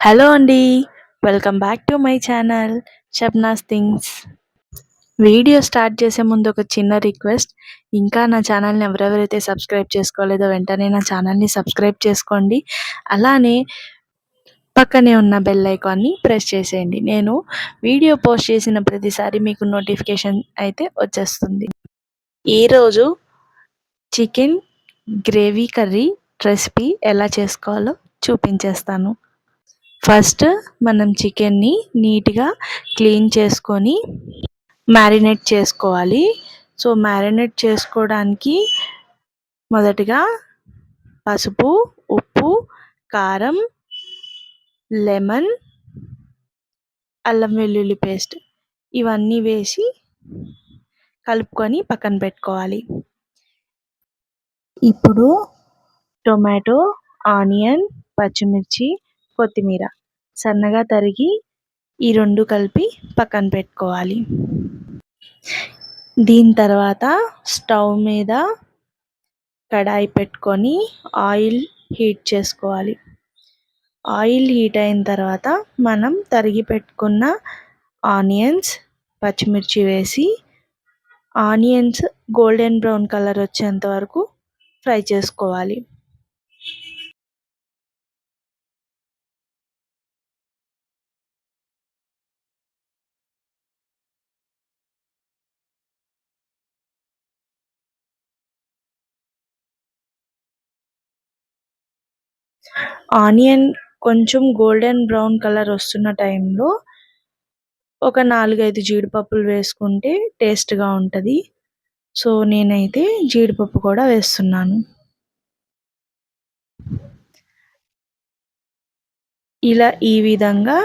Hello అండి, welcome back to my channel Shabna's things. Video start చేసే ముందు ఒక చిన్న రిక్వెస్ట్. ఇంకా నా ఛానల్ని ఎవరెవరైతే సబ్స్క్రైబ్ చేసుకోలేదో వెంటనే నా ఛానల్ని సబ్స్క్రైబ్ చేసుకోండి. అలానే పక్కనే ఉన్న బెల్ ఐకాన్ని ప్రెస్ చేసేయండి. నేను వీడియో పోస్ట్ చేసిన ప్రతిసారి మీకు నోటిఫికేషన్ అయితే వచ్చేస్తుంది. ఈరోజు చికెన్ గ్రేవీ కర్రీ రెసిపీ ఎలా చేసుకోవాలో చూపించేస్తాను. ఫస్ట్ మనం చికెన్ని నీట్గా క్లీన్ చేసుకొని మ్యారినేట్ చేసుకోవాలి. సో మ్యారినేట్ చేసుకోవడానికి మొదటిగా పసుపు, ఉప్పు, కారం, లెమన్, అల్లం వెల్లుల్లి పేస్ట్ ఇవన్నీ వేసి కలుపుకొని పక్కన పెట్టుకోవాలి. ఇప్పుడు టొమాటో, ఆనియన్, పచ్చిమిర్చి, కొత్తిమీర సన్నగా తరిగి ఈ రెండు కలిపి పక్కన పెట్టుకోవాలి. దీని తర్వాత స్టవ్ మీద కడాయి పెట్టుకొని ఆయిల్ హీట్ చేసుకోవాలి. ఆయిల్ హీట్ అయిన తర్వాత మనం తరిగి పెట్టుకున్న ఆనియన్స్, పచ్చిమిర్చి వేసి ఆనియన్స్ గోల్డెన్ బ్రౌన్ కలర్ వచ్చేంత వరకు ఫ్రై చేసుకోవాలి. ఆనియన్ కొంచెం గోల్డెన్ బ్రౌన్ కలర్ వస్తున్న టైంలో ఒక 4-5 జీడిపప్పులు వేసుకుంటే టేస్ట్గా ఉంటుంది. సో నేనైతే జీడిపప్పు కూడా వేస్తున్నాను. ఇలా ఈ విధంగా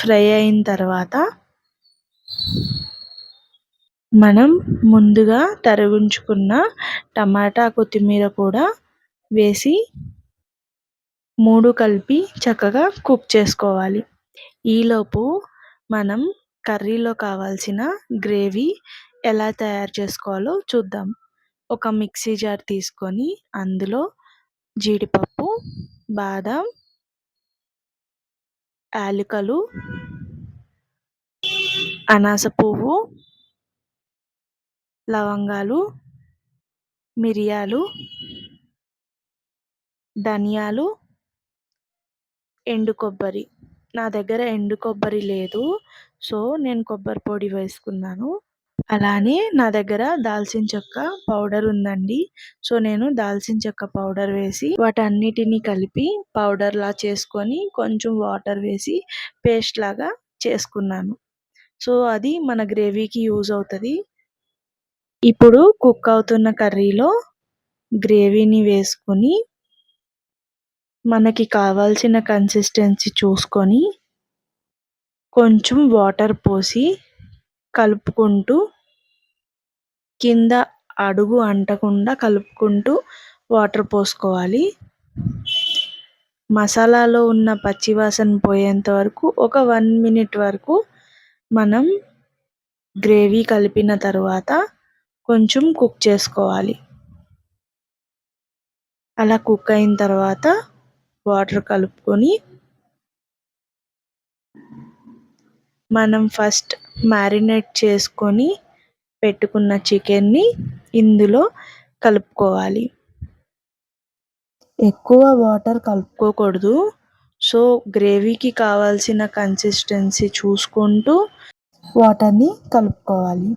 ఫ్రై అయిన తర్వాత మనం ముందుగా తరిగించుకున్న టమాటా, కొత్తిమీర కూడా వేసి మూడు కలిపి చక్కగా కుక్ చేసుకోవాలి. ఈలోపు మనం కర్రీలో కావాల్సిన గ్రేవీ ఎలా తయారు చేసుకోవాలో చూద్దాం. ఒక మిక్సీ జార్ తీసుకొని అందులో జీడిపప్పు, బాదం, యాలకులు, అనాస పువ్వు, లవంగాలు, మిరియాలు, ధనియాలు, ఎండు కొబ్బరి. నా దగ్గర ఎండు కొబ్బరి లేదు, సో నేను కొబ్బరి పొడి వేసుకున్నాను. అలానే నా దగ్గర దాల్చిన చెక్క పౌడర్ ఉందండి. సో నేను దాల్చిన చెక్క పౌడర్ వేసి వాటన్నిటిని కలిపి పౌడర్లా చేసుకొని కొంచెం వాటర్ వేసి పేస్ట్ లాగా చేసుకున్నాను. సో అది మన గ్రేవీకి యూజ్ అవుతుంది. ఇప్పుడు కుక్ అవుతున్న కర్రీలో గ్రేవీని వేసుకొని మనకి కావాల్సిన కన్సిస్టెన్సీ చూసుకొని కొంచెం వాటర్ పోసి కలుపుకుంటూ కింద అడుగు అంటకుండా కలుపుకుంటూ వాటర్ పోసుకోవాలి. మసాలాలో ఉన్న పచ్చివాసన పోయేంత వరకు ఒక 1 minute వరకు మనం గ్రేవీ కలిపిన తర్వాత కొంచెం కుక్ చేసుకోవాలి. అలా కుక్ అయిన తర్వాత వాటర్ కలుపుకొని మనం ఫస్ట్ మ్యారినేట్ చేసుకొని పెట్టుకున్న చికెన్ని ఇందులో కలుపుకోవాలి. ఎక్కువ వాటర్ కలుపుకోకూడదు. సో గ్రేవీకి కావాల్సిన కన్సిస్టెన్సీ చూసుకుంటూ వాటర్ని కలుపుకోవాలి.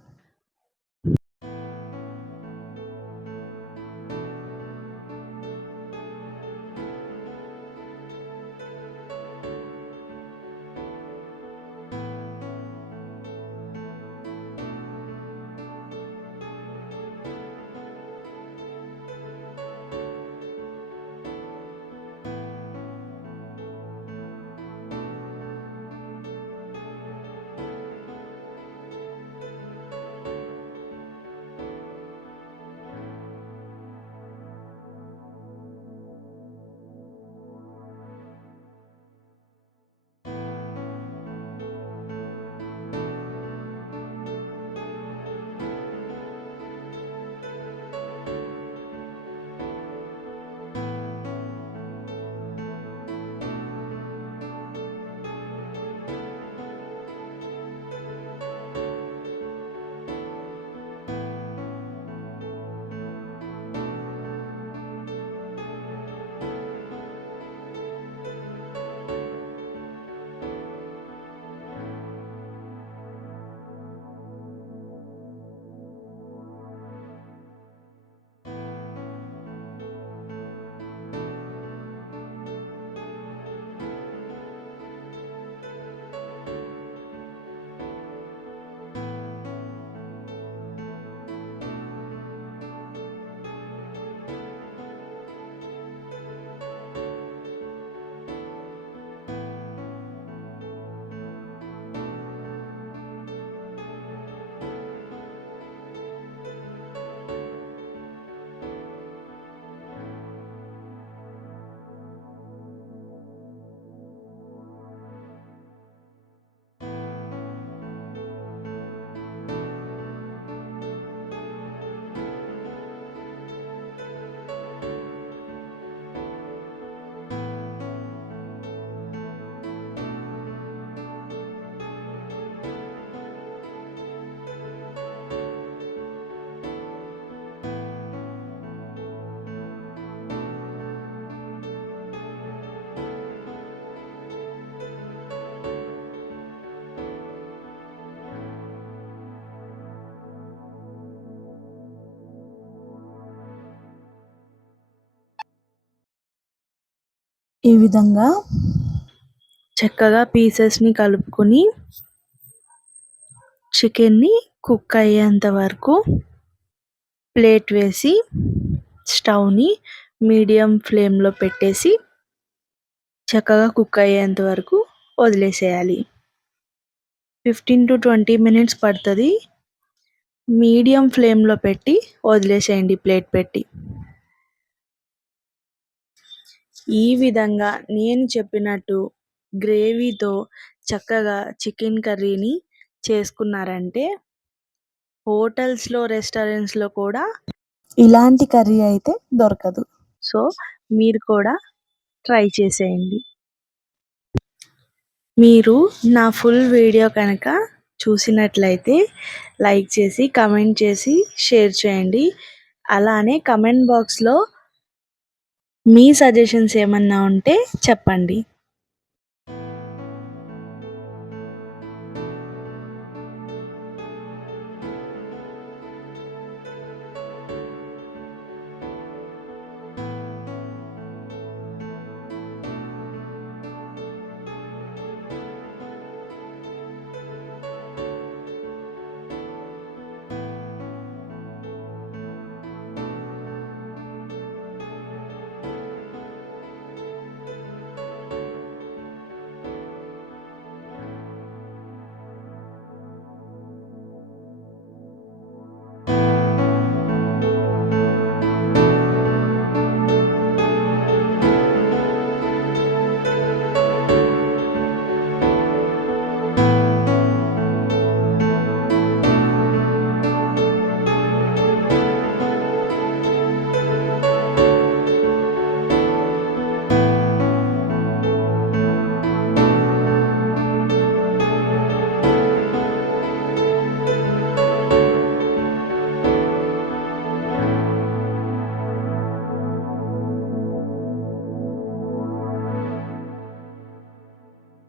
ఈ విధంగా చక్కగా పీసెస్ని కలుపుకొని చికెన్ని కుక్ అయ్యేంత వరకు ప్లేట్ వేసి స్టవ్ని మీడియం ఫ్లేమ్లో పెట్టేసి చక్కగా కుక్ అయ్యేంత వరకు వదిలేసేయాలి. 15 to 20 మినిట్స్ పడుతుంది. మీడియం ఫ్లేమ్లో పెట్టి వదిలేసేయండి ప్లేట్ పెట్టి. ఈ విధంగా నేను చెప్పినట్టు గ్రేవీతో చక్కగా చికెన్ కర్రీని చేసుకున్నారంటే హోటల్స్లో రెస్టారెంట్స్లో కూడా ఇలాంటి కర్రీ అయితే దొరకదు. సో మీరు కూడా ట్రై చేసేయండి. మీరు నా ఫుల్ వీడియో కనుక చూసినట్లయితే లైక్ చేసి కమెంట్ చేసి షేర్ చేయండి. అలానే కమెంట్ బాక్స్లో మీ సజెషన్స్ ఏమన్నా ఉంటే చెప్పండి.